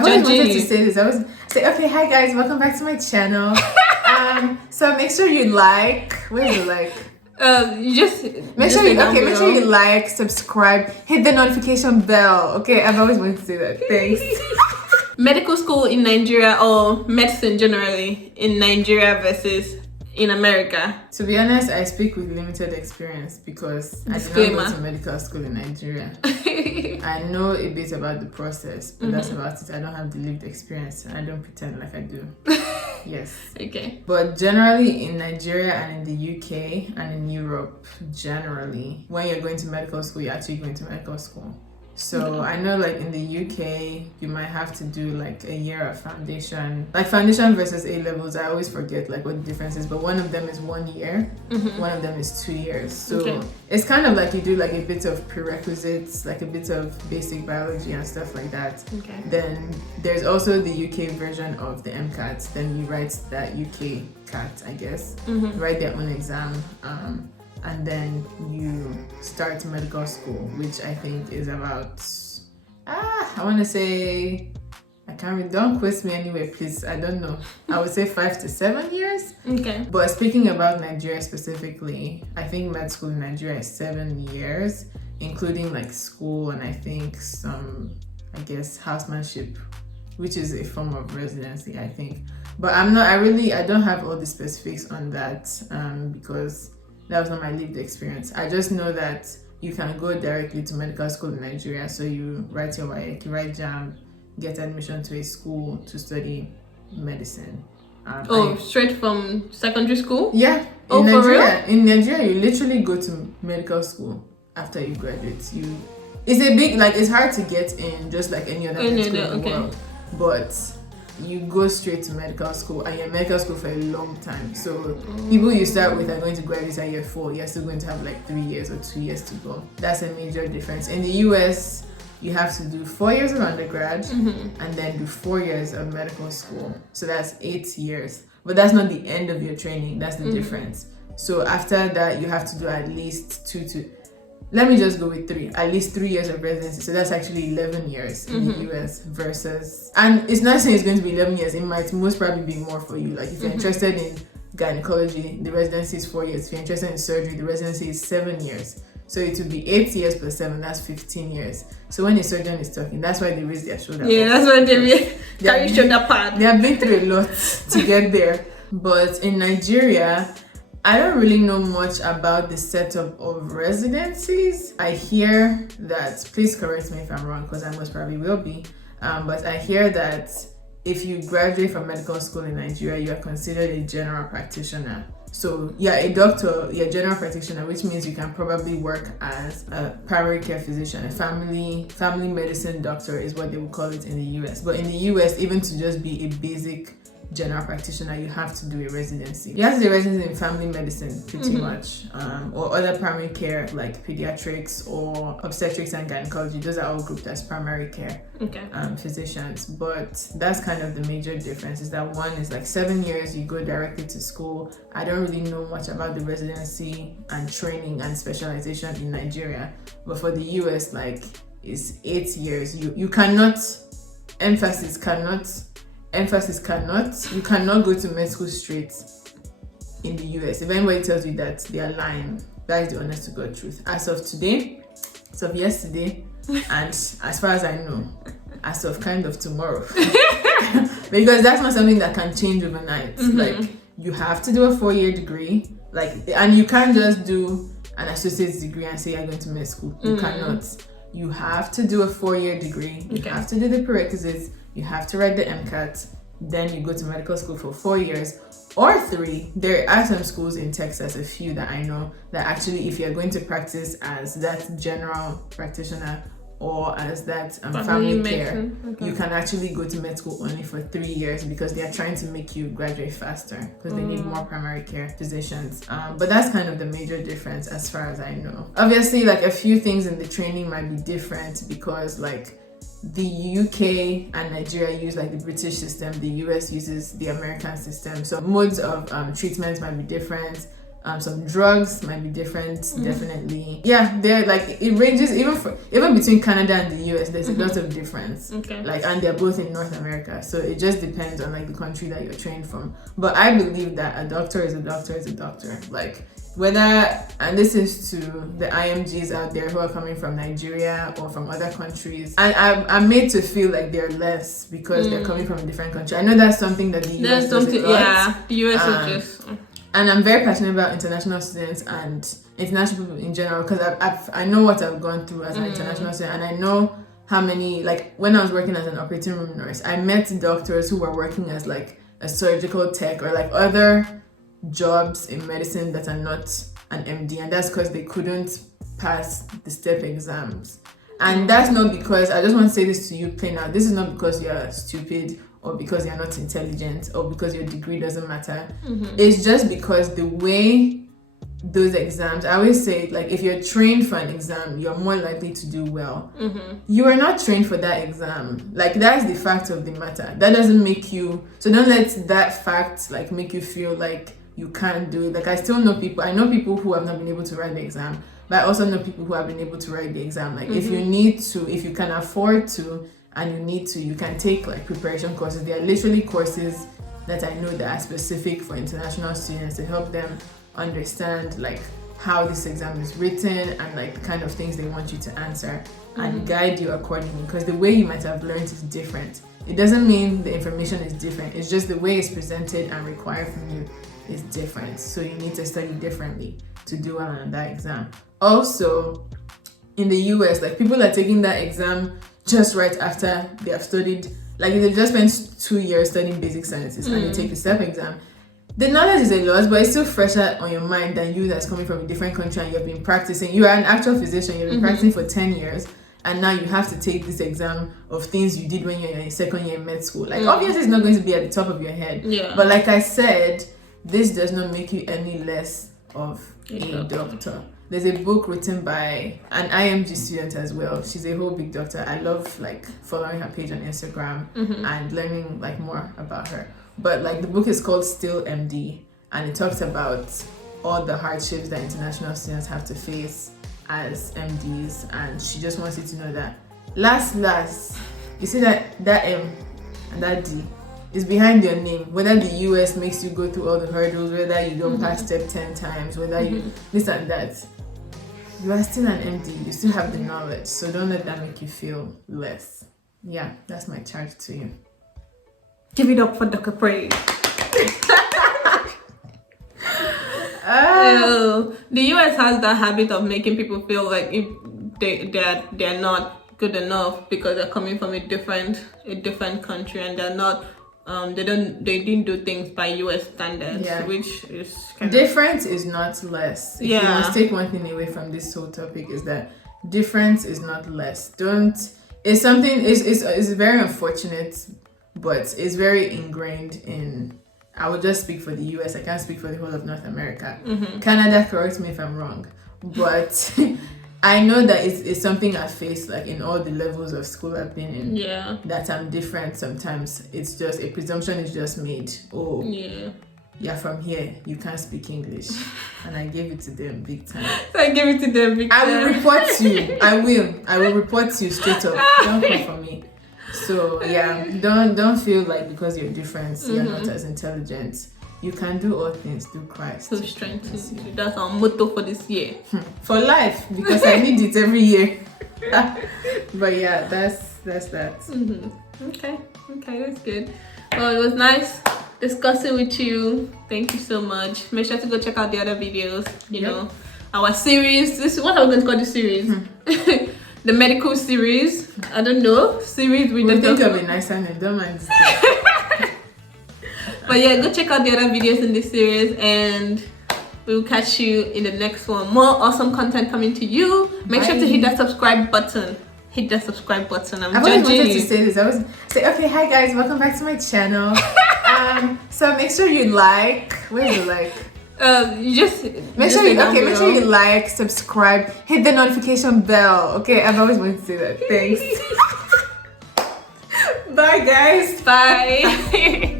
I've always wanted to say this. I always say, okay, hi guys, welcome back to my channel. So make sure you like. Where is the like? Make sure you like, subscribe, hit the notification bell. Okay, I've always wanted to say that. Thanks. Medical school in Nigeria, or medicine generally in Nigeria versus in America. To be honest, I speak with limited experience because I did not go to medical school in Nigeria. I know a bit about the process, but that's about it. I don't have the lived experience. I don't pretend like I do. Yes. Okay. But generally in Nigeria and in the UK and in Europe, generally, when you're going to medical school, you're actually going to medical school. So I know like in the UK, you might have to do like a year of foundation. Like foundation versus A-levels, I always forget like what the difference is. But one of them is 1 year, one of them is 2 years. So it's kind of like you do like a bit of prerequisites, like a bit of basic biology and stuff like that. Okay. Then there's also the UK version of the MCAT. Then you write that UK CAT, I guess. Write their own exam. And then you start medical school, which I think is about, I want to say, don't quiz me anyway, please. I don't know. I would say 5 to 7 years. Okay. But speaking about Nigeria specifically, I think med school in Nigeria is 7 years, including like school and I think some, I guess, housemanship, which is a form of residency, I think. But I don't have all the specifics on that because that was not my lived experience. I just know that you can go directly to medical school in Nigeria. So you write your WAEC, you write JAM, get admission to a school to study medicine. Straight from secondary school? Yeah. For real? In Nigeria, you literally go to medical school after you graduate. It's hard to get in just like any other med school in the world. But you go straight to medical school and you're in medical school for a long time. So people you start with are going to graduate at year 4. You're still going to have like 3 years or 2 years to go. That's a major difference. In the US, you have to do 4 years of undergrad and then do 4 years of medical school. So that's 8 years. But that's not the end of your training. That's the difference. So after that, you have to do at least let me just go with 3. At least 3 years of residency. So that's actually 11 years in the US versus... And it's not saying it's going to be 11 years. It might most probably be more for you. Like if you're interested in gynecology, the residency is 4 years. If you're interested in surgery, the residency is 7 years. So it would be 8 years plus 7. That's 15 years. So when a surgeon is talking, that's why they raise their shoulder. Yeah, that's why they carry shoulder pad. They have been through a lot to get there. But in Nigeria, I don't really know much about the setup of residencies. I hear that, please correct me if I'm wrong because I most probably will be, but I hear that if you graduate from medical school in Nigeria, you are considered a general practitioner. So you're a doctor, you're a general practitioner, which means you can probably work as a primary care physician. A family medicine doctor is what they would call it in the US. But in the US, even to just be a basic general practitioner, you have to do a residency. You have to do a residency in family medicine pretty much, or other primary care like pediatrics or obstetrics and gynecology. Those are all grouped as primary care physicians. But that's kind of the major difference, is that one is like 7 years, you go directly to school. I don't really know much about the residency and training and specialization in Nigeria, but for the US, like, it's 8 years. You cannot, you cannot go to med school straight in the US. If anybody tells you that, they are lying. That is the honest to God truth. As of today, as of yesterday, and as far as I know, as of kind of tomorrow. Because that's not something that can change overnight. Like, you have to do a 4-year degree, and you can't just do an associate's degree and say you're going to med school. You cannot. You have to do a 4-year degree. You have to do the prerequisites. You have to write the MCAT, then you go to medical school for 4 years or 3. There are some schools in Texas, a few that I know, that actually if you're going to practice as that general practitioner or as that family care, you can actually go to med school only for 3 years because they are trying to make you graduate faster because they need more primary care physicians. But that's kind of the major difference as far as I know. Obviously, like a few things in the training might be different because like the UK and Nigeria use like the British system, the US uses the American system. So modes of treatment might be different. Some drugs might be different, definitely. Yeah, they're like, it ranges even between Canada and the US. There's a lot of difference. Okay. Like, and they're both in North America, so it just depends on like the country that you're trained from. But I believe that a doctor is a doctor is a doctor. Like, whether, and this is to the IMGs out there who are coming from Nigeria or from other countries, and I'm made to feel like they're less because they're coming from a different country. I know that's something that the US does a lot. Yeah, the US is just. And I'm very passionate about international students and international people in general because I know what I've gone through as an international student, and I know how many, like, when I was working as an operating room nurse, I met doctors who were working as like a surgical tech or like other jobs in medicine that are not an MD, and that's because they couldn't pass the step exams. And that's not because, I just want to say this to you plain out, this is not because you're stupid or because you're not intelligent or because your degree doesn't matter. It's just because the way those exams, I always say, like, if you're trained for an exam, you're more likely to do well. You are not trained for that exam. Like, that's the fact of the matter. That doesn't make you, so don't let that fact like make you feel like you can't do it. Like, I still know people, I know people who have not been able to write the exam, but I also know people who have been able to write the exam. Like, if you need to, if you can afford to, and you need to, you can take like preparation courses. There are literally courses that I know that are specific for international students to help them understand like how this exam is written and like the kind of things they want you to answer and guide you accordingly, because the way you might have learned is different. It doesn't mean the information is different, it's just the way it's presented and required from you is different. So you need to study differently to do well on that exam. Also, in the US, like, people are taking that exam just right after they have studied, like they've just spent 2 years studying basic sciences and they take the step exam. The knowledge is a lot, but it's still fresher on your mind than you that's coming from a different country and you've been practicing. You are an actual physician, you've been practicing for 10 years, and now you have to take this exam of things you did when you're in your second year in med school. Like, obviously it's not going to be at the top of your head. Yeah. But like I said, this does not make you any less of a doctor. There's a book written by an IMG student as well. She's a whole big doctor. I love like following her page on Instagram and learning like more about her. But like, the book is called Still MD, and it talks about all the hardships that international students have to face as MDs, and she just wants you to know that last you see that M and that D is behind your name. Whether the US makes you go through all the hurdles, whether you don't pass step 10 times, whether you this and that, you are still an MD, you still have the knowledge, so don't let that make you feel less. Yeah, that's my charge to you. Give it up for Dr. Praise. The US has that habit of making people feel like if they're not good enough because they're coming from a different country, and they're not they didn't do things by US standards, which is kind difference is not less. If you must take one thing away from this whole topic, is that difference is not less. It's something, it's very unfortunate, but it's very ingrained in, I will just speak for the US, I can't speak for the whole of North America. Canada, correct me if I'm wrong, but I know that it's something I face like in all the levels of school I've been in. Yeah. That I'm different sometimes. It's just a presumption is just made. Oh, you're from here, you can't speak English. And I gave it to them big time. I gave it to them big time. I will report you. I will report you straight up. Don't come for me. So yeah, don't feel like because you're different, you're not as intelligent. You can do all things through Christ. So strengthens you. That's our motto for this year. For life, because I need it every year. But yeah, that's that. Okay, that's good. Well, it was nice discussing with you. Thank you so much. Make sure to go check out the other videos. You know, our series. This is what I'm going to call the series. The medical series. I don't know. Series we we'll think of a nicer name. Don't mind. But yeah, go check out the other videos in this series, and we'll catch you in the next one. More awesome content coming to you. Make sure to hit that subscribe button. Hit that subscribe button. I always wanted to say this. I was say, okay, hi guys, welcome back to my channel. So make sure you like. Where's the like? Make sure you like, subscribe, hit the notification bell. Okay, I've always wanted to say that. Thanks. Bye guys. Bye.